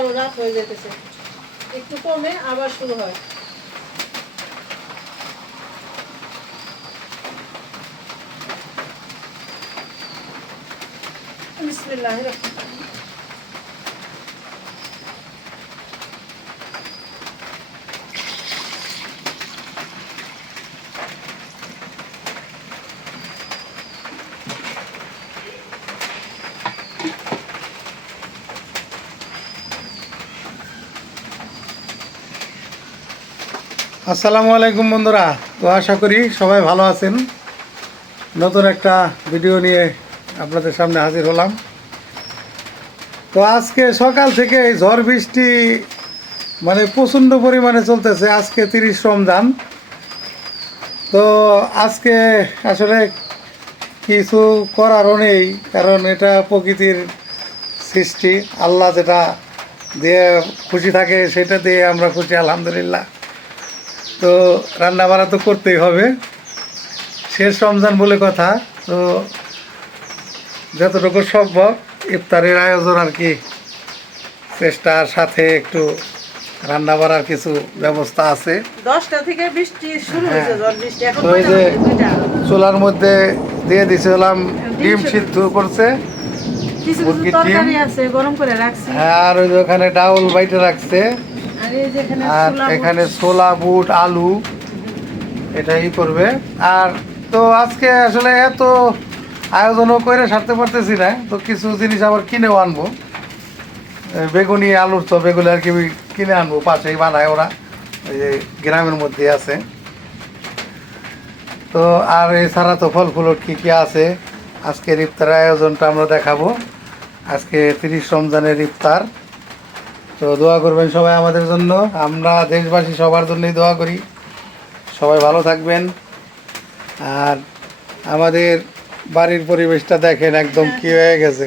আবারও রাত হয়ে যেতেছে, একটু কমে আবার শুরু হয়। বিসমিল্লাহির রহমানির রহিম। আসসালামু আলাইকুম বন্ধুরা। তো আশা করি সবাই ভালো আছেন। নতুন একটা ভিডিও নিয়ে আপনাদের সামনে হাজির হলাম। তো আজকে সকাল থেকে এই ঝড় বৃষ্টি মানে প্রচণ্ড পরিমাণে চলতেছে। আজকে 30 রমজান। তো আজকে আসলে কিছু করারও নেই, কারণ এটা প্রকৃতির সৃষ্টি। আল্লাহ যেটা দিয়ে খুশি থাকে সেটা দিয়ে আমরা খুশি, আলহামদুলিল্লাহ। তো রান্না বান্না তো করতেই হবে, শেষ রমজান বলে কথা। তো যতটুকু সম্ভব ইফতারের আয়োজন আর কি, চেষ্টার সাথে একটু রান্না বান্নার কিছু ব্যবস্থা আছে। 10টা থেকে বৃষ্টি শুরু হয়েছে, ঝড় বৃষ্টি। এখন তো এই যে দুইটা চুলার মধ্যে দিয়ে দিয়েছিলাম, ডিম সিদ্ধ করছে, কিছু মুরগির ডিম। তরকারি আছে, গরম করে রাখছি। আর ওই যে ওখানে ডাউল বাইটে রাখছে, আর এই যে এখানে আর ছোলা এখানে ছোলা বুট আলু এটাই করবে। আর তো আজকে আসলে এত আয়োজনও করে সারতে পারতেছি না, তো কিছু জিনিস আবার কিনেও আনবো। বেগুনি আলুর চপ এগুলো আর কি কিনে আনবো, পাশেই বানায় ওরা, ওই যে গ্রামের মধ্যে আছে। তো আর এছাড়া তো ফল ফুল কী কী আছে, আজকের ইফতারের আয়োজনটা আমরা দেখাবো। আজকে 30 রমজানের ইফতার। তো দোয়া করবেন সবাই আমাদের জন্য, আমরা দেশবাসী সবার জন্যই দোয়া করি। সবাই ভালো থাকবেন। আর আমাদের বাড়ির পরিবেশটা দেখেন একদম কি হয়ে গেছে।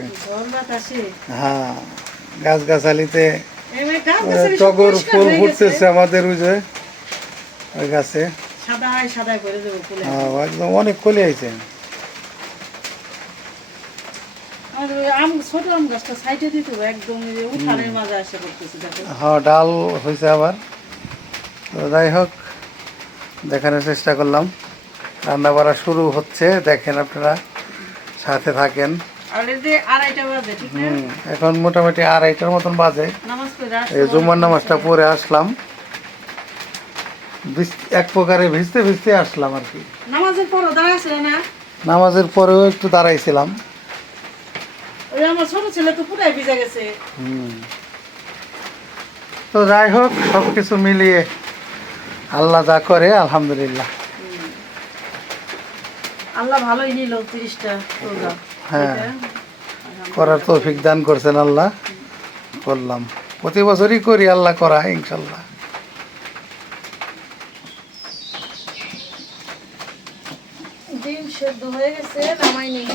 হ্যাঁ, গাছগাছালিতে টগর ফুল ফুটতেছে আমাদের ওই যে ওই গাছে, একদম অনেক কলি আইছে। হ্যাঁ, ডাল হয়েছে আবার। তো যাই হোক, দেখানোর চেষ্টা করলাম। রান্না বাড়া শুরু হচ্ছে, দেখেন আপনারা, সাথে থাকেন। এখন মোটামুটি 2:30টার মতন বাজে। এই জুমার নামাজটা পড়ে আসলাম, এক প্রকারে ভিজতে ভিজতে আসলাম আর কি। নামাজের পরেও একটু দাঁড়াইছিলাম। ছোট ছেলে তো পুরাই ভিজে গেছে। তো যাই হোক, সবকিছু মিলিয়ে আল্লাহ যা করে আলহামদুলিল্লাহ। আল্লাহ ভালোই নিল 30টা রোজা। হ্যাঁ, করার তৌফিক দান করছেন আল্লাহ, করলাম। প্রতি বছরই করি, আল্লাহ করা ইনশাল্লাহ। ডিম সেদ্ধ হয়ে গেছে, নামাই নেই।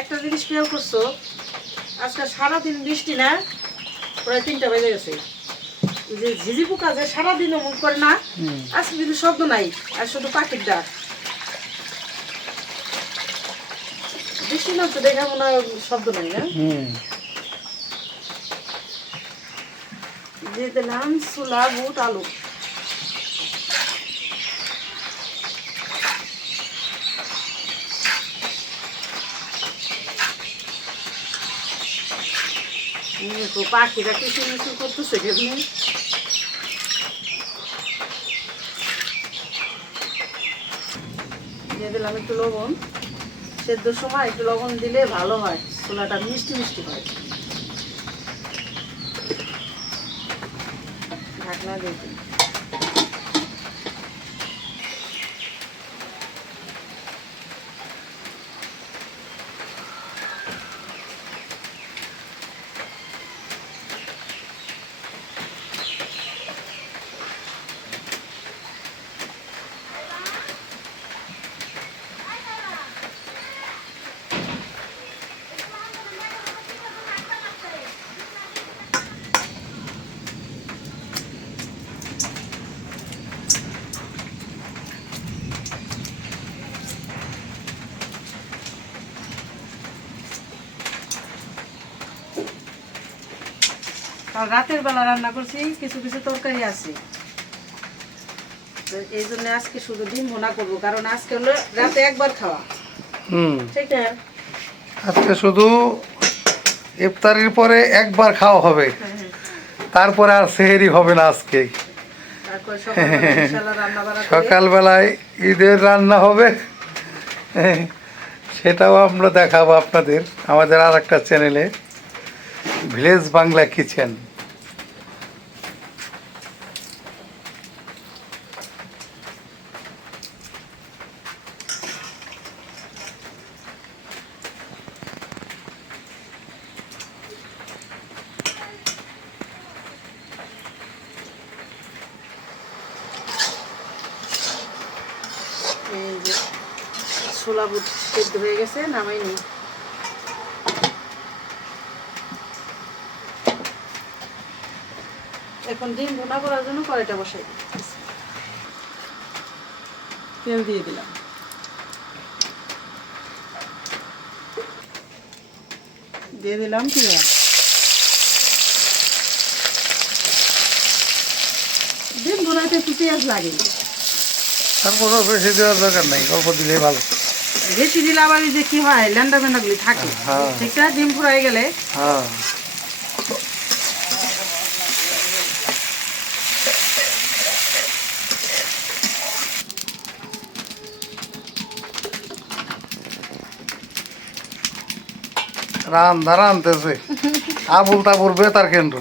একটা জিনিস খেয়াল করছো, আজকে সারাদিন বৃষ্টি না, প্রায় 3টা বেজে গেছে। যে ঝিঝি পোকা যে সারাদিনও মুখ করে না, আজকে কিন্তু শব্দ নাই, আর শুধু পাখির ডাক। বৃষ্টি না তো দেখা মনে হয় শব্দ নাই না। দিয়ে দিলাম ছোলা বুট আলু। পাখিরা কিছু কিছু করতেছে কেমনি। দিয়ে দিলাম একটু লবণ। সেদ্ধর সময় একটু লবণ দিলে ভালো হয়, ছোলাটা মিষ্টি মিষ্টি হয়। ঢাকনা দিয়ে দিই। কারণ রাতের বেলা রান্না করছি, কিছু কিছু তরকারি আছে, তো এই জন্য আজকে শুধু ডিম ভুনা করবো, কারণ আজকে হলো রাতে একবার খাওয়া। ঠিক না? আজকে শুধু ইফতারির পরে একবার খাওয়া হবে, তারপরে আর সেহেরি হবে না আজকে। তারপর সকালবেলা ইনশাআল্লাহ রান্না বাড়া করে সকালবেলায় ঈদের রান্না হবে, সেটাও আমরা দেখাবো আপনাদের আমাদের আর একটা চ্যানেলে, ভিলেজ বাংলা কিচেন। এই যে ছোলা বুট সেদ্ধ হয়ে গেছে, নামাইনি। এখন ডিম ভুনা করার জন্য কড়াইটা বসাই দিই। তেল দিয়ে দিলাম, দিয়ে দিলাম পেঁয়াজ। ডিম ভুনাতে একটু পেঁয়াজ লাগে, তারপরও বেশি দেওয়ার দরকার নাই, অল্প দিলেই ভালো। বেশি দিলে আবার এই যে কি হয়, ল্যান্ডা ম্যান্ডাগুলি থাকে। হ্যাঁ। ঠিক আছে, ডিম ফুরাই গেলে হ্যাঁ, রান্না রানতেছে আবুল তাবুল বেতার কেন্দ্র।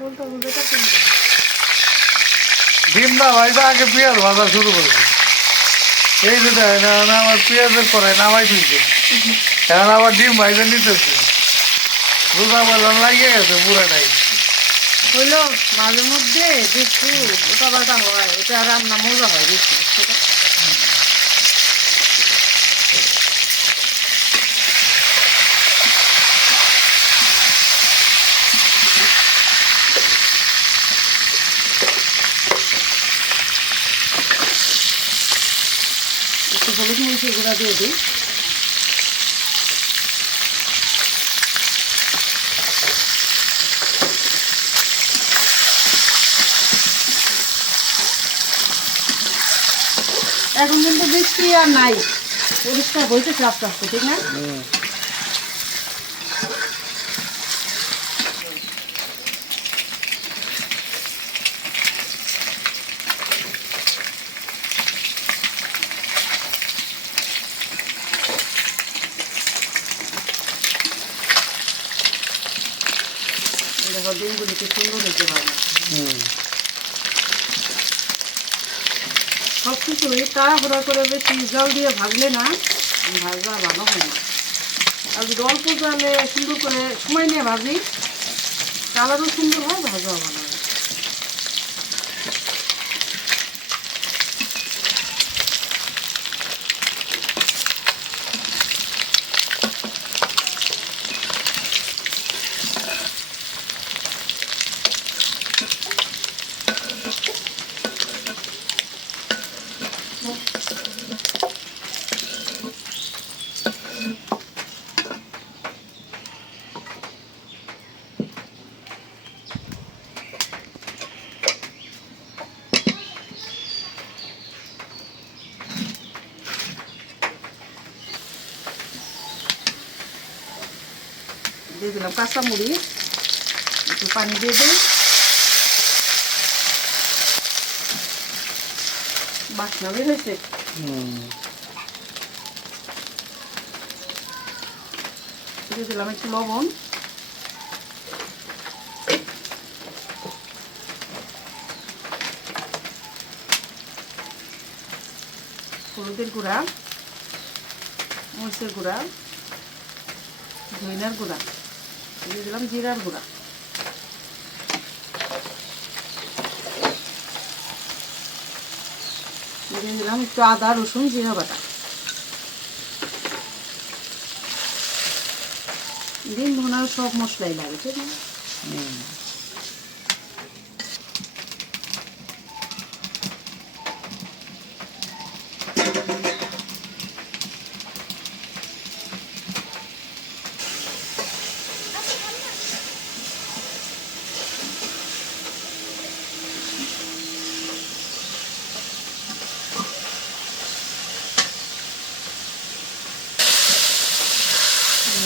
বলতে বলতে তা শুনবে। ডিম না ভাই, আগে পেঁয়াজ ভাজা শুরু করবে। এই যে দেখেন, এখন আমার পেঁয়াজের পরে নামাই দিয়েছে, এখন আবার ডিম ভাইজা নিতেছে। রোজা বললাম লাগিয়ে গেছে পুরাটাই। হইলো মাঝে মধ্যে যে একটু ওটা বাটা হয়, এটা রান্না মজা হয় বেশি। সেটা একটু হলুদ মরিচের গুঁড়া দিয়ে দিই। এখন কিন্তু বৃষ্টি আর নাই, পরিষ্কার হইতেছে আস্তে আস্তে। ঠিক না? দেখো ডিমগুলি কি সুন্দর হইতে পারে। সব কিছুই তাড়াহুড়া করে বেশি জল দিয়ে ভাজলে না, ভাজা ভালো হয় না। আর যদি অল্প জলে সুন্দর করে সময় নিয়ে ভাজি, কালারও সুন্দর হয়, ভাজাও ভালো হয়। দিয়ে দিলাম কাঁচামরিচ, একটু পানি দিয়ে দিই, বাসনা বের হয়েছে। দিয়ে দিলাম একটু লবণ, হলুদের গুঁড়া, মরিচের গুঁড়া, ধনিয়ার গুঁড়া, দিয়ে দিলাম জিরার গুঁড়া, দিয়ে দিলাম একটু আদা রসুন জিরা বাটা। ডিম ভুনার সব মশলাই লাগে, ঠিক না?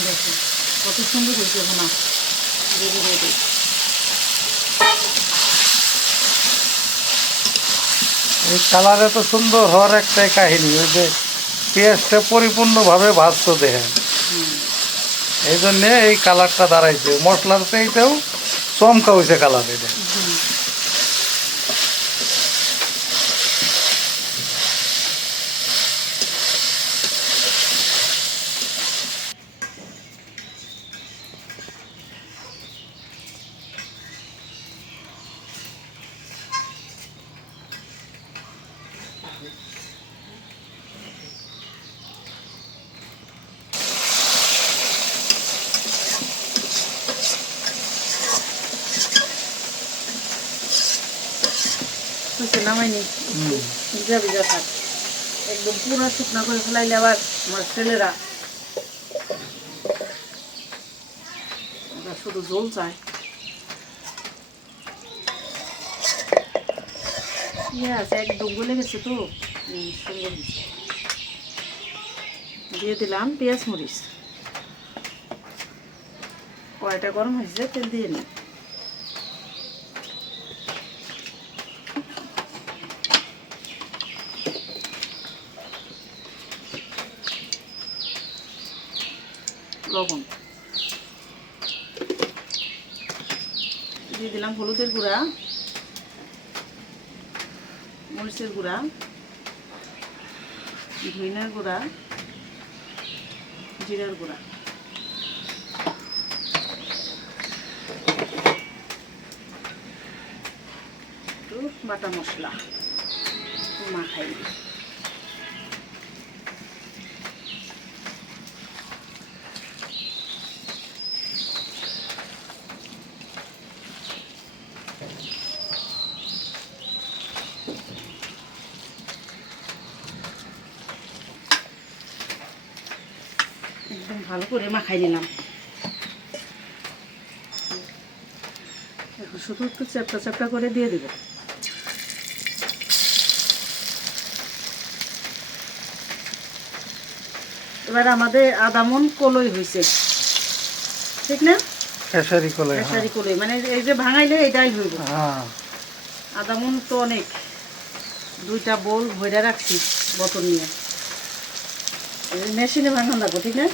দেখুন কত সুন্দর হয়েছে ভোনা, রেডি রেডি। এই কালার এত সুন্দর হওয়ার একটাই কাহিনী, ওই যে পেঁয়াজটা পরিপূর্ণভাবে ভাজতে দেখেন, এই জন্যে এই কালারটা দাঁড়াইছে। মশলার চাইতেও চমকা হয়েছে কালার এটা। নামাই নি, ভিজা ভিজা থাক, একদম পুরো শুকনা করে ফেলাইলে আবার আমার ছেলেরা শুধু ঝোল চায়। পেঁয়াজ একদম গলে গেছে তো, সুন্দর হয়েছে। দিয়ে দিলাম পেঁয়াজ মরিচ, কড়াইটা গরম হয়েছে, তেল দিয়ে নিই। লবণ দিয়ে দিলাম, হলুদের গুঁড়া, মরিচের গুঁড়া, ধনিয়ার গুঁড়া, জিরার গুঁড়া, একটু বাটা মশলা মাখাই। একদম ভালো করে মাখাই নিলাম। এখন শুধু একটু চ্যাপটা চ্যাপটা করে দিয়ে দেব। এবার আমাদের আদামন কলই হয়েছে, ঠিক না? খেসারি কলাই, খেসারি কলই মানে এই যে ভাঙাইলে এটাই হইব। আদামন তো অনেক, 2টা বোল ভরে রাখছি বোতল নিয়ে, মেশিনে ভাঙান লাগবো, ঠিক না?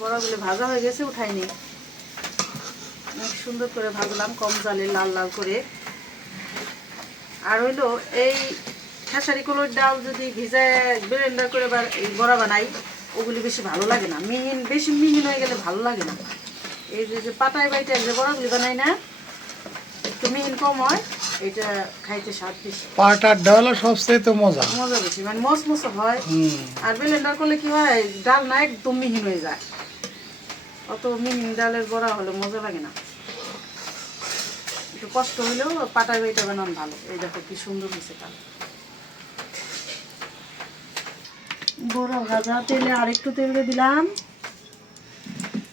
বড়াগুলো ভাজা হয়ে গেছে, উঠাইনি। অনেক সুন্দর করে ভাজলাম, কম জালে লাল লাল করে। আর হইলো এই খেসারি কলইর ডাল যদি ভিজায় ব্লেন্ডার করে এই বড়া বানাই, ওগুলি বেশি ভালো লাগে না, মিহিন, বেশি মিহিন হয়ে গেলে ভালো লাগে না। এই যে পাতায় বাইটে যে বড়াগুলি বানাই না, একটু মিহিন কম হয়, এটা খাইতে স্বাদ বেশি। পাটার ডাল সবচেয়ে তো মজা বেশি, মানে মচমচ হয়। আর ব্লেন্ডার করলে কি হয়, ডাল না একদম মিহিন হয়ে যায়। অত মিহিন ডালের বড়া হলে মজা লাগে না, একটু কষ্ট হলেও পাটায় বাইটা বানানো ভালো। এই দেখো কি সুন্দর হয়েছে কাল বড়া ভাজা। তেলে আরেকটু তেল দিয়ে দিলাম।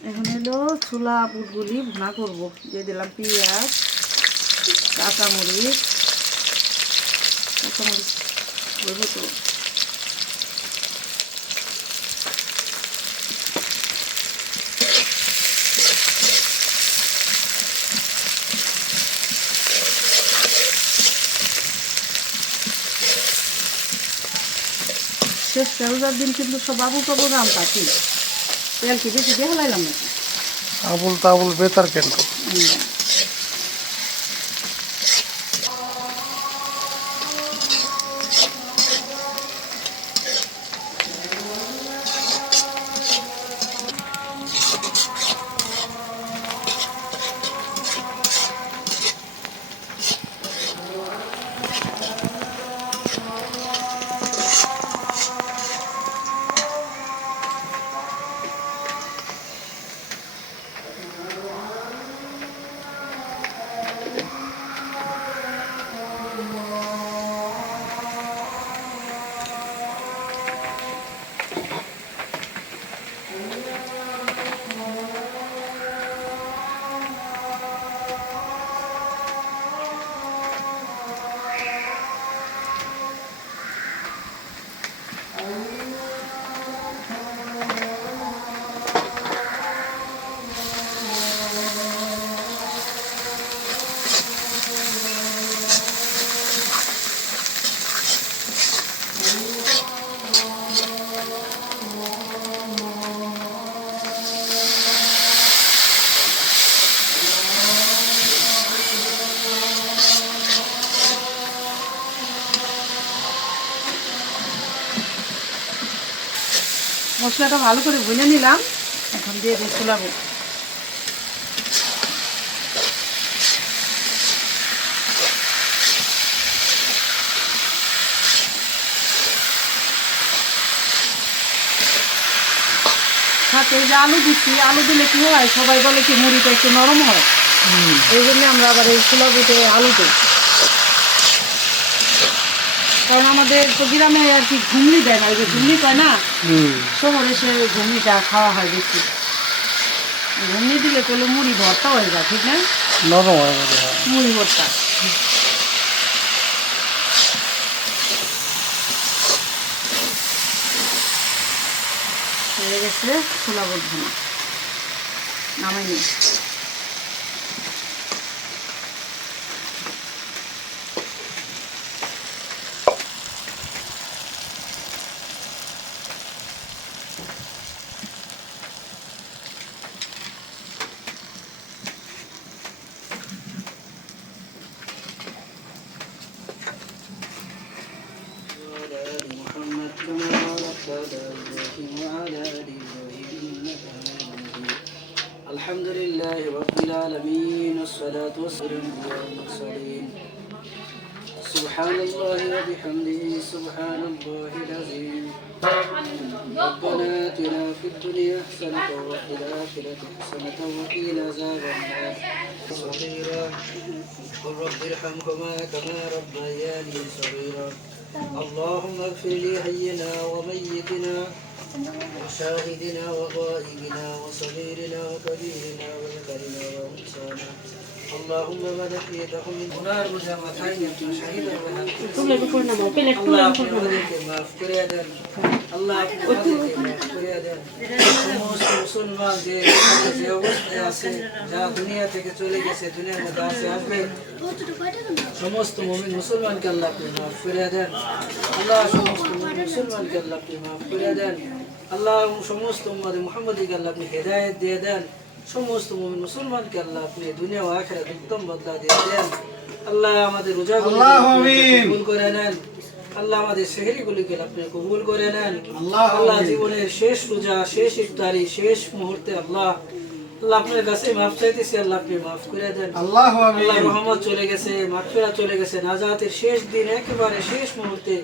এখন হলো ছোলা বুটগুলি ভুনা করবো। দিয়ে দিলাম পেঁয়াজ, কাঁচামরিচ, বলবো তো শেষ রোজার দিন কিন্তু সব আবুল তাবুল রাম পাচ্ছি, তেল কি বেশি দিয়ে হলাইলাম নাকি? আবুল তাবুল বেতার কেন? মশলাটা ভালো করে ভুনে নিলাম, এখন দিয়ে দিই ছোলা বুট। সাথে যে আলু দিচ্ছি, আলু দিলে কি হয়, সবাই বলে কি মুড়িটা একটু নরম হয়, এই জন্য আমরা আবার এই ছোলা বুটে আলু দিই। কারণ আমাদের তো গ্রামে আর কি ঘুমনি দেয় না, ওই যে ঘুমনি কয় না, শহরে সে ঘুমনিটা খাওয়া হয় বেশি। ঘুমনি দিলে করলে মুড়ি ভর্তা হয়ে যায়, ঠিক না? নরম হয়ে গেছে। মুড়ি ভর্তা। হয়ে গেছে ছোলা বুট ভুনা, নামাই নিই। الحمد لله رب العالمين والصلاة والسلام على المرسلين سبحان الله وبحمده سبحان الله العظيم ربنا آتنا في الدنيا حسنة وفي الآخرة حسنة وقنا عذاب النار صغيرا قل رب ارحمهما كما ربياني صغيرا اللهم اغفر لي حينا وميتنا وشاهدنا وغائبنا وصغيرنا وكبيرنا وذكرنا وانثانا اللهم من احييته من منار وجامعتين شهيدا الله আমাদেরকে মাফ করে দেন আল্লাহ আমাদেরকে মাফ করে দেন সমস্ত মুসলমান যে অবস্থায় আছে যা দুনিয়া থেকে চলে গেছে দুনিয়ার মধ্যে আছে আসবে সমস্ত মুমিন মুসলমানকে আল্লাহ আপনি মাফ করে দেন আল্লাহ সমস্ত মুমিন মুসলমানকে আল্লাহ আপনি মাফ করে দেন আল্লাহ সমস্ত উম্মতে মুহাম্মদীকে আল্লাহ আপনি হেদায়েত দিয়ে দেন সমস্ত মুমিন মুসলমানকে আল্লাহ আপনি দুনিয়া ও আখিরাতে উত্তম বদলা দিয়ে দেন আল্লাহ আমাদের রোজাগুলো কবুল করে নেন আল্লাহ আমাদের সেহরিগুলিকে আপনি কবুল করে নেন আল্লাহ জীবনের শেষ রোজা শেষ ইফতারি শেষ মুহূর্তে আল্লাহ আল্লাহ আপনার কাছে মাফ চাইতেছি আল্লাহ আপনি মাফ করে দেন আল্লাহ রহমত চলে গেছে মাগফিরাত চলে গেছে নাজাতের শেষ দিন একেবারে শেষ মুহূর্তে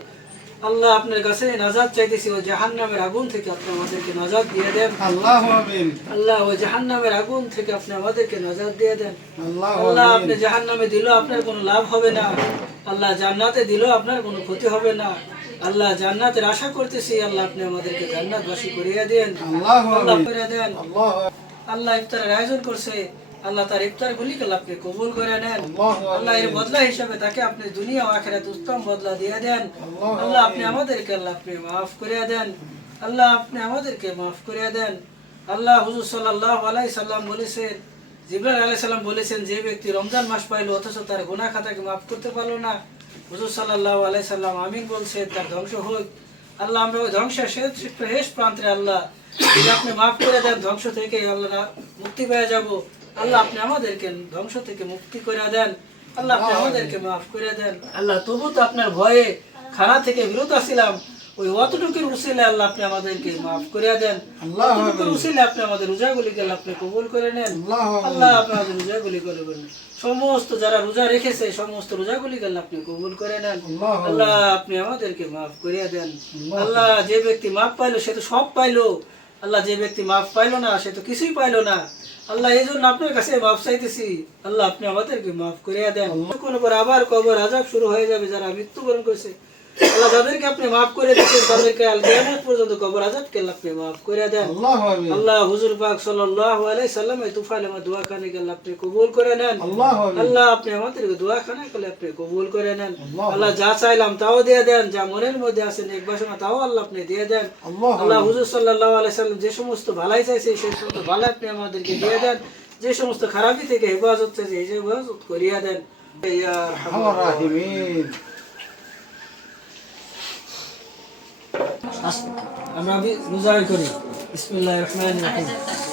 আল্লাহ আপনার কাছে নাজাত চাইতেছি ও জাহান্নামের আগুন থেকে আপনি আমাদেরকে নাজাত দিয়ে দেন আল্লাহ ও জাহান্নামের আগুন থেকে আপনি আমাদেরকে নাজাত দিয়ে দেন আল্লাহ আপনি জাহান্নামে দিলেও আপনার কোনো লাভ হবে না আল্লাহ জান্নাতে দিলেও আপনার কোনো ক্ষতি হবে না আল্লাহ জান্নাতের আশা করতেছি আল্লাহ আপনি আমাদেরকে জান্নাতবাসী করিয়ে দেন আল্লাহ করে দেন আল্লাহ ইফতারের আয়োজন করছে আল্লাহ তার ইফতার গুলিকে আপনি কবুল করে নেন আল্লাহ এর বদলা হিসাবে তাকে আপনি দুনিয়া ও আখিরাতে উত্তম বদলা দিয়ে দেন আল্লাহ আপনি আমাদেরকে আল্লাহ আপনি মাফ করে দেন আল্লাহ আপনি আমাদেরকে মাফ করে দেন আল্লাহ হুজুর সাল্লাল্লাহু আলাইহি সাল্লাম বলেছেন জিবরাইল আলাইহিস সালাম বলেছেন যে ব্যক্তি রমজান মাস পাইলো অথচ তার গুনাহ খাতাকে মাফ করতে পারলো না হুজুর সাল্লাল্লাহু আলাইহি সাল্লাম আমিন বলছেন তার ধ্বংস হোক আল্লাহ আমরা ওই ধ্বংসের শেষ প্রান্তে আল্লাহ যদি আপনি মাফ করে দেন ধ্বংস থেকে আল্লাহ মুক্তি পেয়ে যাব আল্লাহ আপনি আমাদেরকে ধ্বংস থেকে মুক্তি করে দেন আল্লাহ আপনি আমাদেরকে মাফ করে দেন আল্লাহ তবু তো আপনার ভয়ে খানা থেকে বিরত ছিলাম ওই অতটুকুর উসিলে আল্লাহ আপনি আমাদেরকে মাফ করে দেন অতটুকুর উসিলে আপনি আমাদের রোজাগুলিকে আল্লাহ আপনি কবুল করে নেন আল্লাহ আপনি আমাদের রোজাগুলি করে নেন সমস্ত যারা রোজা রেখেছে সমস্ত রোজাগুলিকে আল্লাহ আপনি কবুল করে নেন আল্লাহ আপনি আমাদেরকে মাফ করে দেন আল্লাহ যে ব্যক্তি মাফ পাইলো সে তো সব পাইলো আল্লাহ যে ব্যক্তি মাফ পাইলো না সে তো কিছুই পাইলো না আল্লাহ এই জন্য আপনার কাছে মাফ চাইতেছি আল্লাহ আপনি আমাদেরকে মাফ করে দেন কোন পর আবার কবর আযাব শুরু হয়ে যাবে যারা মৃত্যুবরণ করেছে আল্লাহ যাদেরকে আপনি মাফ করে দিয়েছেন তাদেরকে আল কিয়ামত পর্যন্ত কবর আযাবকে আল্লাহ আপনি মাফ করে দেন আল্লাহ হুজুর পাক সাল্লাল্লাহু আলাইহি সাল্লামের তুফাইল আমার দোয়াখানাকে আল্লাহ আপনি কবুল করে নেন আল্লাহ আপনি আমাদেরকে দোয়াখানাকে আপনি কবুল করে নেন আল্লাহ যা চাইলাম তাও দিয়ে দেন যা মনের মধ্যে আছে নেক বাসনা তাও আল্লাহ আপনি দিয়ে দেন আল্লাহ হুজুর সাল্লাল্লাহু আলাইহি সাল্লাম যে সমস্ত ভালাই চাইছে সেই সমস্ত ভালো আপনি আমাদেরকে দিয়ে দেন যে সমস্ত খারাপি থেকে হেফাজত চাইছে এই হেফাজত করিয়া দেন ইয়া আরহামার রাহিমিন আমরা রোজা করি বিসমিল্লাহির রহমানির রহিম